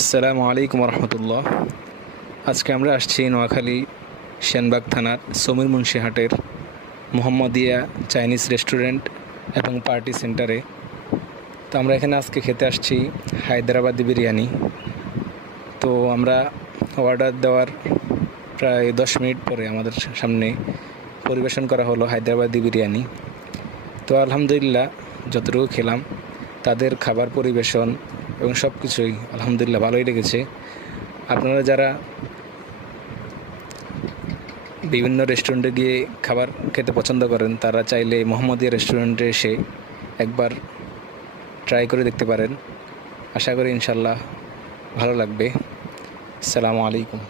আসসালামু আলাইকুম রহমতুল্লাহ। আজকে আমরা আসছি নোয়াখালী সেনবাগ থানার সমীর মুন্সিহাটের মোহাম্মদিয়া চাইনিজ রেস্টুরেন্ট এবং পার্টি সেন্টারে। তো আমরা এখানে আজকে খেতে আসছি হায়দ্রাবাদি বিরিয়ানি। তো আমরা অর্ডার দেওয়ার প্রায় 10 মিনিট পরে আমাদের সামনে পরিবেশন করা হলো হায়দ্রাবাদি বিরিয়ানি। তো আলহামদুলিল্লাহ যতটুকু খেলাম তাদের খাবার পরিবেশন এবং সব কিছুই আলহামদুলিল্লাহ ভালোই লেগেছে। আপনারা যারা বিভিন্ন রেস্টুরেন্টে গিয়ে খাবার খেতে পছন্দ করেন তারা চাইলে মোহাম্মদিয়া রেস্টুরেন্টে এসে একবার ট্রাই করে দেখতে পারেন। আশা করি ইনশাল্লাহ ভালো লাগবে। আসসালামু আলাইকুম।